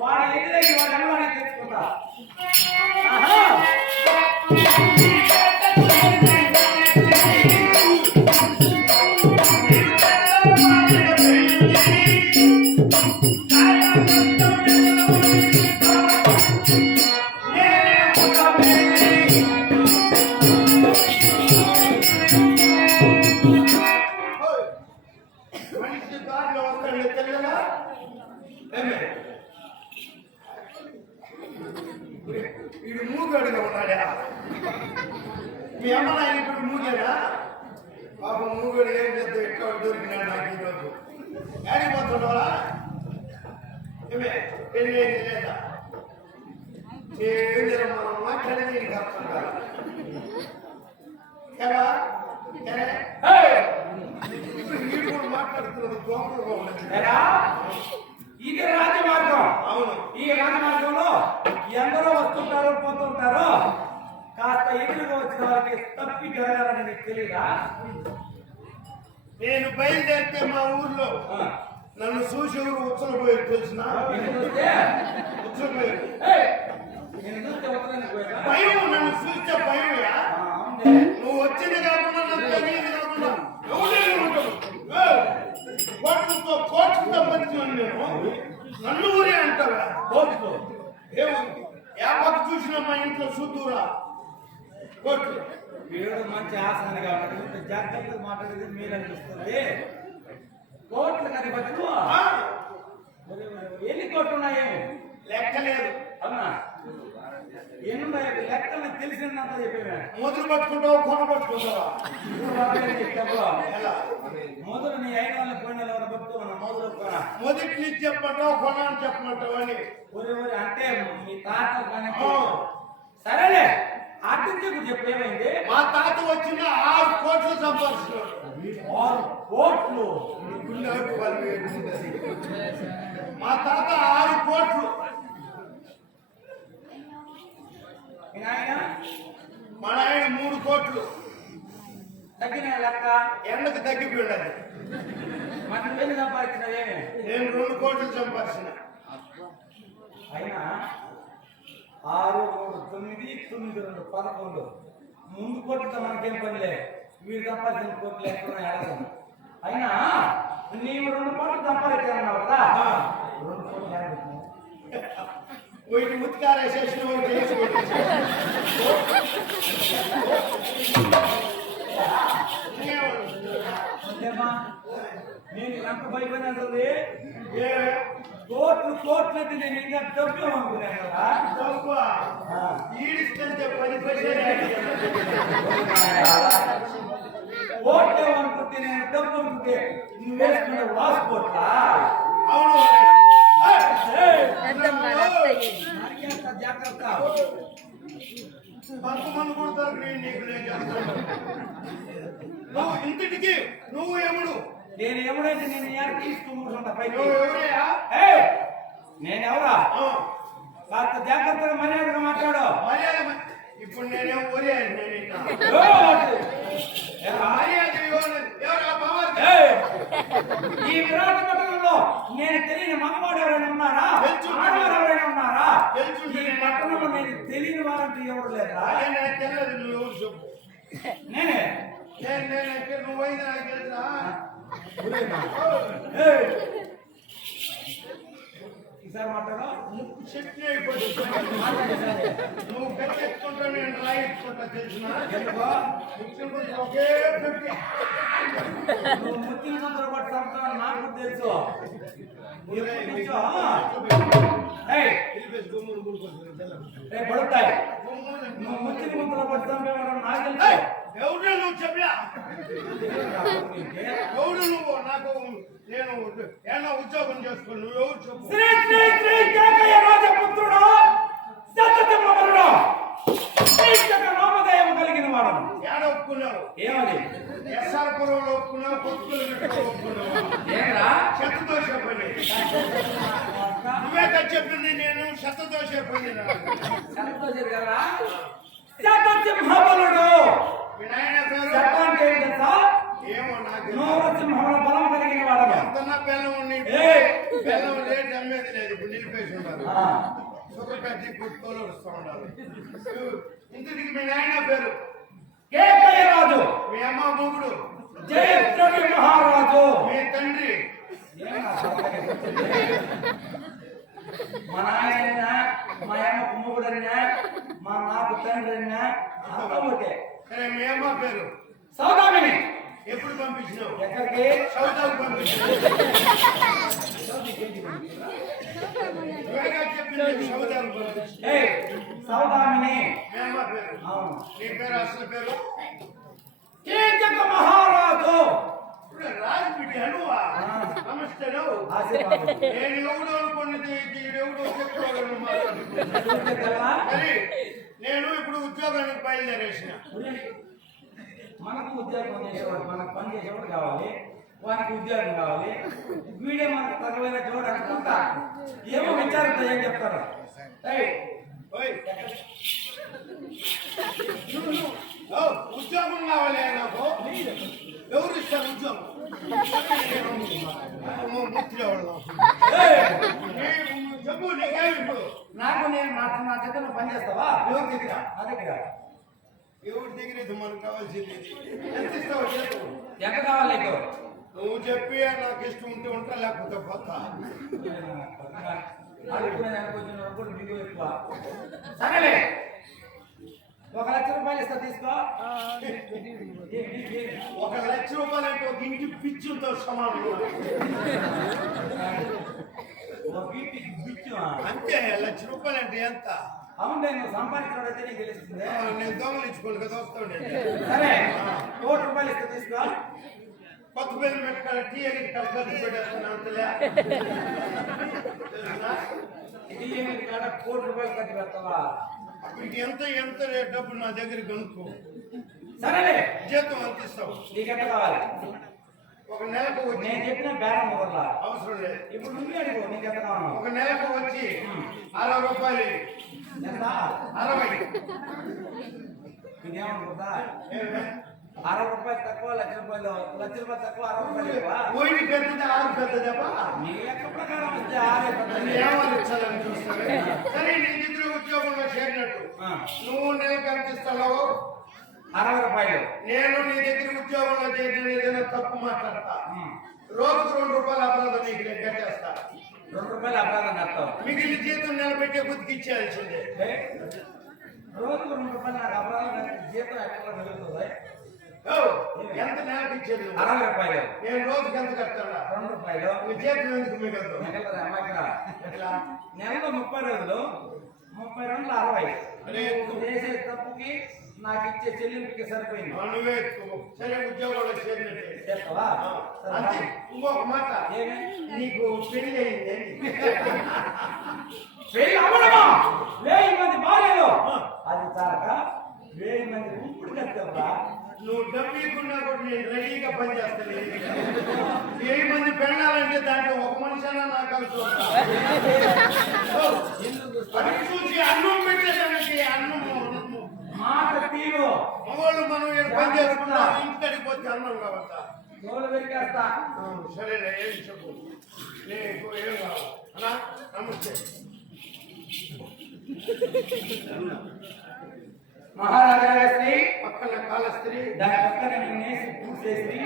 వాడు ఎదురకి వాడు అన్నవాడే తెచ్చుకుంటా. వీడు మూగడుగా ఉన్నాడా? మీ అమ్మ నాయన ఇప్పుడు మూగేనా? పాప మూగడు ఏం చేద్దాం ఎక్కడ దొరికినాడు నాకు ఈరోజు. ఆడిపోతున్నావా? పెళ్ళి అయింది లేదా? మనం మాట్లాడి నేను కాకుండా కదా వీడు కూడా మాట్లాడుతున్నది దోమలుగా ఉన్నది. ఇది రాజమార్గం. అవును, ఈ రాజమార్గంలో ఎందరో వస్తుంటారో పోతుంటారో, కాస్త ఎదురుగా వచ్చిన వాళ్ళకి తప్పి జరగాలని నీకు తెలియదా? నేను బయలుదేరితే మా ఊర్లో నన్ను చూసి ఎవరు ఉచ్చలపోయారు తెలిసిన ఉచ్చలపోయారు. భయం, నన్ను చూస్తే భయమయ్యా. నువ్వు వచ్చింది కాకుండా నాకు తగిలింది కాకుండా ఎవరైనా ఉంటావు. కోట్లతో సంబంధించిన నేను నన్ను ఊరే అంటావా? కోట్లు ఏముంది? యాపకు చూసిన మా ఇంట్లో చూద్దురా కోట్లు. వీడు మంచి ఆసనగా ఉన్నది, జాగ్రత్తగా మాట్లాడేది మీరు అనిపిస్తుంది. కోట్లు కది బతుకు ఎన్ని కోట్లు ఉన్నాయేమో లెక్కలేదు. అవునా? ఎన్నున్నాయి లెక్కలు తెలిసినంత చెప్పేవా? మొదలు పట్టుకుంటావు, కొన పట్టుకుంటావా? మొదలు నీ 5 నెలల పోయిన ఎవరు బతుకు మొదలు మొదటి నుంచి చెప్పమంటావు, కొన అని చెప్పమంటావు అని అంటే మీ తాత సరేలే అర్థం చెప్పేమైంది. మా తాత వచ్చిన 6 కోట్లు సంపాదిస్తున్నాడు. 6 కోట్లు? మా తాత 6 కోట్లు. మా నాయన 3 కోట్లు. తగ్గిన లెక్క ఎండకు తగ్గిపోయాడు. మన వెళ్ళి సంపాదించినవేమి? నేను 2 కోట్లు సంపాదించిన. అయినా 6, 3, 9, 9, 2, 11 ముందు కోట్లతో మనకేం పనిలే. వీడు సంపాదించిన కోట్లు ఎక్కడ అడగదు. అయినా నీవు 2 కోట్లు సంపాదించాలన్నావు కదా, 2 కోట్లు వీటి ఉత్కారేసేసిన నేను ఎంత భయపడినది. కోట్లు అంటే నేను ఇంకా డబ్బు అనుకున్నాను కదా. ఈడిస్తే 10 పైసలు కోట్లు అనుకుంటే నేను డబ్బు అనుకుంటే నువ్వు వేసుకునే వాసు కోట్లా? అవును, జాగ్రత్త. మంది కూడా నువ్వు ఇంటికి నువ్వు ఎముడు. నేను ఎముడైతే నేను తీసుకుంటా పైకి. ఎవరయ్యా? నేనెవరా? కాస్త జాగ్రత్తగా మర్యాదగా మాట్లాడు. ఇప్పుడు నేనేం ఊరే ఈ విరాట పట్టణంలో నేను తెలియని మగవాడు ఎవరైనా ఉన్నారా? ఆడవారు ఎవరైనా ఉన్నారా? ఈ పట్టణంలో నేను తెలియని వారంటే ఎవరు లేరా? తెలియదు. నువ్వు ఎవరు చెప్పు. నేనే నువ్వైనా నాకు తెలుసా? ఈసారి మాట్లాడా ముక్కు చెట్టు అయిపోతుంది. నువ్వు గట్టెత్తుకుంటా, నేను రాయించుకుంటా తెలిసిన. ఒకే పెట్టి నువ్వు ముత్తిన సందర్భాటు సంవత్సరాలు నాకు తెలుసు. పడుతాయి. నువ్వు ముత్తిని ముందర పట్టి చంపేవాడు నాకు తెలుసు. ఎవరు నువ్వు చెప్పా? ఎవరు నువ్వు? నాకు నేను ఏమన్నా ఉద్యోగం చేసుకో. నువ్వు ఎవరు చెప్పు? శ్రీ శ్రీ శ్రీ కేకయ్య రాజపుత్రుడు, సత్యమరుడు, నామధేయం కలిగిన వాడు. ఏడ ఒప్పుకున్నావు? ఏమది? ఎస్ఆర్ పురంలో ఒప్పుకున్నావు, కొత్తలు ఒప్పుకున్నావు. ఏమరా? శతదోష పని. నువ్వే చెప్పింది. నేను శతదోష పని. శతదోష కదా. శతసింహబలుడు వినాయన పేరు అంటే ఏమో నాకు నూరసింహముల బలం కలిగిన వాడను. ఎంతన్నా బెల్లం ఉండి ఏయ్! బెల్లం రేట్ అమ్మేది లేదు. ఇప్పుడు నిలిపేసి ఉండాలి. ఆ. షుగర్ కట్టి గుర్తుకోలు వస్తూ ఉండాలి. ఇంతటికి మీ నాయన పేరు కేకయ్య రాజు, మీ అమ్మ మొగుడు జయద్రవి మహారాజు. మీ తండ్రి మా నాయన మా అమ్మ కుమ్మగుడన్నా మా నాకు తండ్రి అన్నా అంతా ఒకటే. సరే మీ అమ్మ పేరు సౌదామిని. ఎప్పుడు పంపించినావు? ఎక్కడికి? సౌదాకు పంపించినావు. త్వరగా చెప్పింది సౌదాకు పంపించినావు. ఏయ్, సౌదామిని. మీ అమ్మ పేరు అవును. నీ పేరు అసలు పేరు కీచక మహారాజు. ఇప్పుడు రాజు బిడ్డ అనువా ఆ. నమస్తే ఆశీర్వాదం. నేను ఎవడు అనుకున్నది ఎవడు చెప్పుకోగలను మాట్లాడుతున్నాను. సరే నేను ఇప్పుడు ఉద్యోగానికి బయలుదేరేసిన. మనకు ఉద్యోగం చేసేవాడు, మనకు పని చేసేవాడు కావాలి, వానికి ఉద్యోగం కావాలి. వీడే మనకు తగలైన జోడు అనుకుంటా ఏమో విచారిస్తా ఏం చెప్తారు. ఏయ్, ఓయ్ ఓ, ఉద్యోగం కావాలి నాకు. ఎవరు ఇస్తారు ఉద్యోగం? ఏయ్, చెప్పు నీకేమి ఇప్పుడు? నాకు నేను నా చేత నువ్వు పని చేస్తావా? ఎవరి దగ్గర? నా దగ్గర. ఎవరి దగ్గర ఇది మనకు కావాల్సింది? ఎంత ఇస్తావు చెప్పు. ఎంత కావాలి నీకు? నువ్వు చెప్పి నాకు ఇష్టం ఉంటే ఉంటా, లేకపోతే పోతా. అడుగుతున్నాను అనుకుంటున్న కూడా బిల్లు ఎక్కువ. సరేలే, 1 లక్ష రూపాయలు ఇస్తా, తీసుకో. 1 లక్ష రూపాయలు అంటే ఒక ఇంటి పిచ్చుతో సమానం. బిచ్చు. అంతే 1 లక్ష రూపాయలు అంటే ఎంత? అవును, నువ్వు సంపాదించినోడైతే నీకు తెలుస్తుంది. నేను దొంగలించుకోను కదా వస్తుండే. సరే, 1 కోటి రూపాయలు ఇస్తా, తీసుకో. కొత్త పేరు పెట్టాల టీ అని ఖర్చు పెట్టేస్తాను అంతలే. ఇది ఏమిటి కాడ 1 కోటి రూపాయలు ఖర్చు పెడతావా? అప్పటికి ఎంత ఎంత డబ్బు నా దగ్గర కనుక్కో. సరేలే, జీతం ఎంత ఇస్తావు? నీకెంత కావాలి? ఒక నెలకు వచ్చి నేను చెప్పిన బేరం వల్ల అవసరం లేదు. ఇప్పుడు నువ్వు అడుగు, నీకెంత కావాలి? ఒక నెలకు వచ్చి 60 రూపాయలు. ఎంత? 60. ఇదేమనుకుంటా? ఏమే? 60 రూపాయలు తక్కువ, 1 లక్ష రూపాయలు. 1 లక్ష రూపాయలు తక్కువ, 60 రూపాయలు ఎక్కువ. ఓయిడి పెద్దది 6 పెద్దదబ్బా. నీ లెక్క ప్రకారం వస్తే 6 పెద్దది. ఏమని ఇచ్చాలని చూస్తావే? సరే నీ దగ్గర ఉద్యోగంలో చేరినట్టు నువ్వు నెలకు ఎంత ఇస్తావు? 60 రూపాయలు. నేను నీ దగ్గర ఉద్యోగంలో చేరిన ఏదైనా తప్పు మాట్లాడతా. రోజుకు 2 రూపాయలు అపరాధం నీకు నేను కట్టేస్తా. 2 రూపాయలు అపరాధం కడతావు. మిగిలిన జీతం నిలబెట్టే బుద్ధికి ఇచ్చేయాల్సిందే. రోజుకు 2 రూపాయలు నాకు అపరాధం కట్టి జీతం ఎక్కడ మిగులుతుంది? ఓ, ఎంత నెలకు ఇచ్చేది? 60 రూపాయలు. నేను రోజుకి ఎంత కట్టాలా? 2 రూపాయలు. నీ జీతం ఎందుకు మిగలదు? మిగలదా అమ్మాయికి? ఎట్లా? నెలలో 30 రోజులు, 30 రోజులు 60. అరే, నువ్వు చేసే తప్పుకి నాకు ఇచ్చే చెల్లింపుకి సరిపోయింది. నువ్వే ఎత్తుకో. సరే ఉద్యోగంలో చేరినట్టే చేస్తావా? అంతే. ఇంకొక మాట, ఏమి? నీకు పెళ్లి అయింది. పెళ్లి అవ్వడమా? 1000 మంది భార్యలు. అది చాలక 1000 మంది గుంపుడు కట్టవా? నువ్వు డబ్బీకున్నా కూడా నేను రెడీగా పనిచేస్తాను. 1000 మంది పెళ్ళాలంటే దాంట్లో ఒక మనిషి అయినా నాకు కలిసి వస్తా. అది చూసి అన్నం పెట్టేదానికి అన్నము మాట తీరు. మగవాళ్ళు మనం ఇక్కడ పని చేసుకుంటాం, ఇంటికి పోతే అన్నం కావద్దా? నోళ్ళు పెరిగేస్తా. సరేలే, ఏం చెప్పు. నీకు ఏం కావాలి అన్నా? నమస్తే. మహారాజా స్త్రీ పక్కన కాల స్త్రీ, దాని పక్కన నిన్నేసి పూజ చేసి